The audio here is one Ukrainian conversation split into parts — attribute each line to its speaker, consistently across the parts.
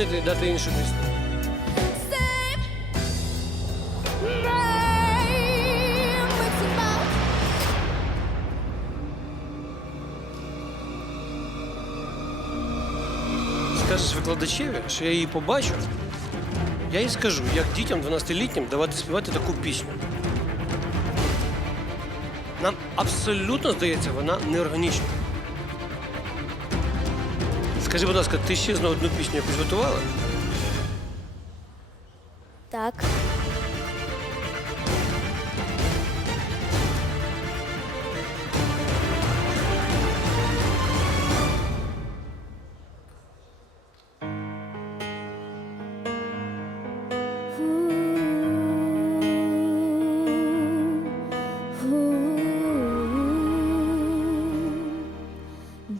Speaker 1: змінити і дати іншу пісню. Скажеш викладачеві, що я її побачу, я їй скажу, як дітям 12-літнім давати співати таку пісню. Нам абсолютно здається, вона неорганічна. Скажи, будь ласка, ти ще знову одну пісню якусь готувала?
Speaker 2: Так.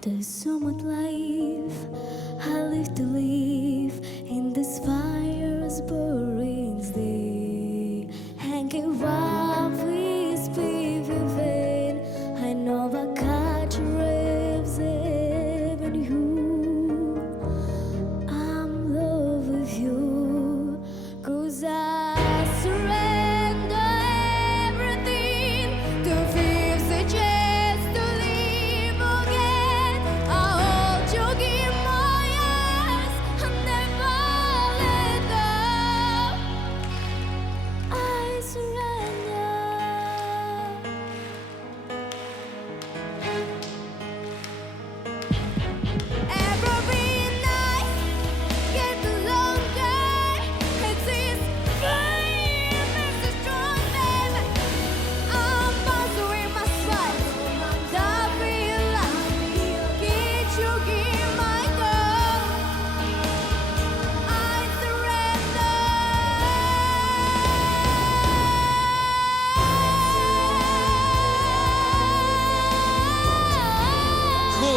Speaker 2: There's so much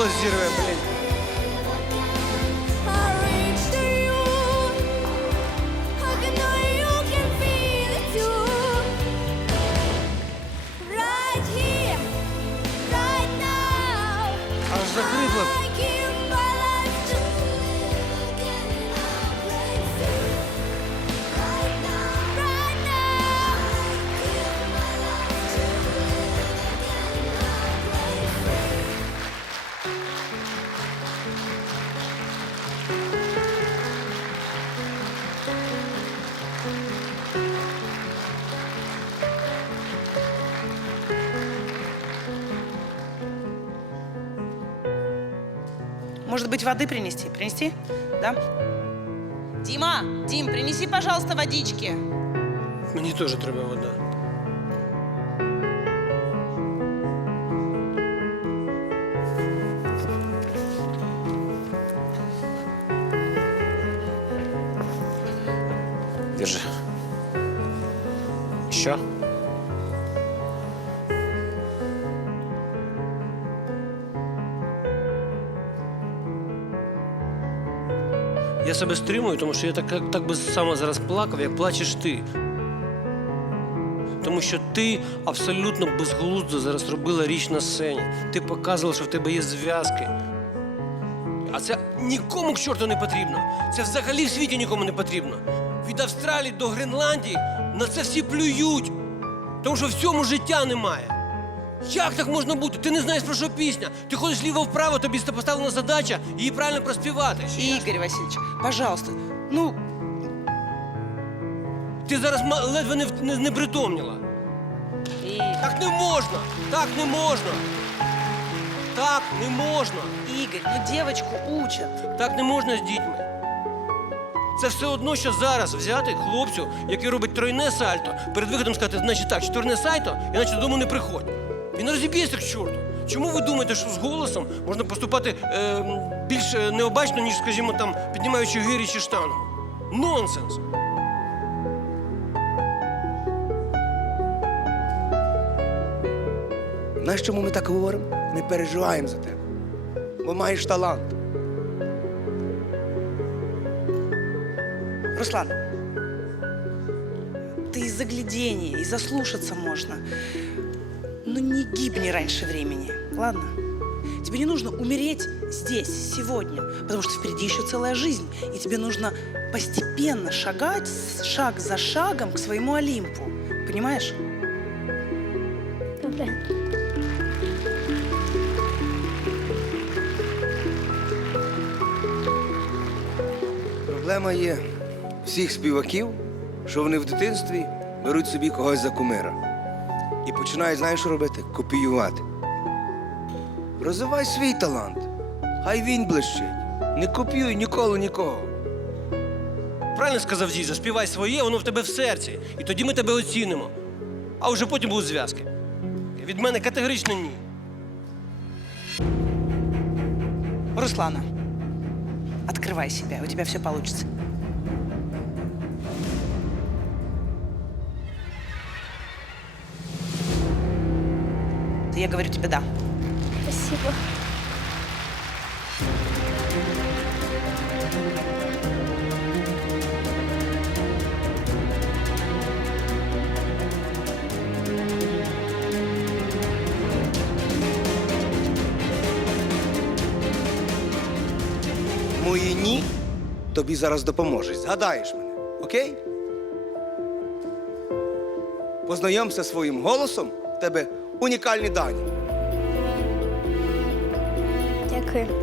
Speaker 1: Голос зірве.
Speaker 3: Может быть, воды принести? Принести? Да? Дима, Дим, принеси, пожалуйста, водички.
Speaker 1: Мені теж треба вода.
Speaker 4: Держи. Еще?
Speaker 1: Я себе стримую, тому що я так, так би само зараз плакав, як плачеш ти. Тому що ти абсолютно безглуздо зараз робила річ на сцені. Ти показувала, що в тебе є зв'язки. А це нікому к чорту не потрібно. Це взагалі в світі нікому не потрібно. Від Австралії до Гренландії на це всі плюють. Тому що в цьому життя немає. Як так можна бути? Ти не знаєш про що пісня. Ти ходиш ліво-вправо, тобі поставлена задача її правильно проспівати.
Speaker 3: Игорь Васильевич, пожалуйста, ну,
Speaker 1: Ти зараз ма- ледве не, в- не, не притомніла.
Speaker 3: и,
Speaker 1: Так не можна! Так не можна! Так не можна!
Speaker 3: Игорь, ну девочку учат.
Speaker 1: Так не можна з дітьми. Це все одно, що зараз взяти хлопцю, який робить тройне сальто, перед виходом сказати, значить так, чотирне сальто, іначе додому не приходь. Він розіб'ється к чорту. Чому ви думаєте, що з голосом можна поступати е, більш е, необачно, ніж, скажімо, там, піднімаючи гирі чи штангу? Нонсенс!
Speaker 5: Знаєш, чому ми так говоримо? Ми переживаємо за тебе. Бо маєш талант.
Speaker 3: Руслан, ты из заглядения, и заслушаться можно. Но не гибни раньше времени, ладно? Тебе Тебе не нужно умереть здесь, сегодня, потому что впереди еще целая жизнь, и тебе нужно постепенно шагать, шаг за шагом к своему Олимпу. Понимаешь?
Speaker 4: Добре.
Speaker 5: Проблема є всіх співаків, що вони в дитинстві беруть собі когось за кумира. І починають, знаєш, що робити? Копіювати. Розвивай свій талант. Хай він блищить. Не копіюй ніколи нікого.
Speaker 1: Правильно сказав дід, заспівай своє, воно в тебе в серці. І тоді ми тебе оцінимо. А вже потім будуть зв'язки. Від мене категорично ні.
Speaker 3: Руслана, открывай себя, у тебя все получится. Я говорю тебе да.
Speaker 4: Спасибо.
Speaker 5: Мої ні тобі зараз допоможуть. Згадаєш мене, окей? Познайомся своїм голосом, в тебе унікальні дані.
Speaker 4: Дякую.